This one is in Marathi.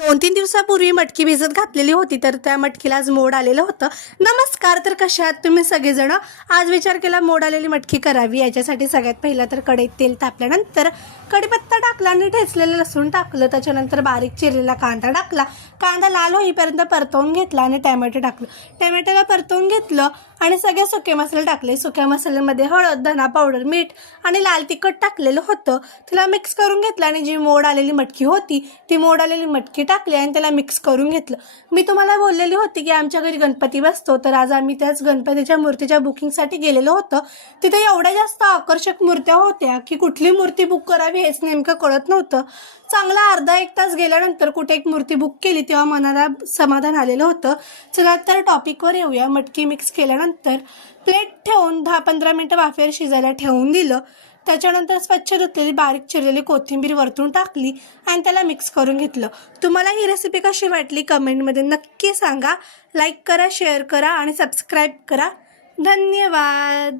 2-3 दिवसापूर्वी मटकी भिजत घातलेली होती, तर त्या मटकीला आज मोड आलेलं होतं. नमस्कार, तर कशा आहात तुम्ही सगळेजण? आज विचार केला मोड आलेली मटकी करावी. याच्यासाठी सगळ्यात पहिला तर कढईत तेल तापल्यानंतर कढीपत्ता टाकला आणि ठेचलेलं लसूण टाकलं. त्याच्यानंतर बारीक चिरलेला कांदा टाकला. कांदा लाल होईपर्यंत परतवून घेतला आणि टॅमॅटो टाकलं. टॅमॅटोला परतवून घेतलं आणि सगळे सुके मसाले टाकले. सुक्या मसाल्यामध्ये हळद, धना पावडर, मीठ आणि लाल तिखट टाकलेलं होतं. तिला मिक्स करून घेतलं आणि जी मोड आलेली मटकी होती ती मोड आलेली मटकी टाकली आणि त्याला मिक्स करून घेतलं. मी तुम्हाला बोललेली होती की आमच्या घरी गणपती बसतो, तर आज आम्ही त्याच गणपतीच्या मूर्तीच्या बुकिंगसाठी गेलेलो होतं. तिथे एवढ्या जास्त आकर्षक मूर्त्या होत्या की कुठली मूर्ती बुक करावी हेच नेमकं कळत नव्हतं. चांगला अर्धा एक तास गेल्यानंतर कुठे एक मूर्ती बुक केली तेव्हा मनाला समाधान आलेलं होतं. चला तर टॉपिकवर येऊया. मटकी मिक्स केल्यानंतर प्लेट ठेवून 10-15 मिनटं वाफेवर शिजायला ठेवून दिलं. त्याच्यानंतर स्वच्छ धुतलेली बारीक चिरलेली कोथिंबीर वरतून टाकली आणि त्याला मिक्स करून घेतलं. तुम्हाला ही रेसिपी कशी वाटली कमेंटमध्ये नक्की सांगा. लाईक करा, शेअर करा आणि सबस्क्राईब करा. धन्यवाद.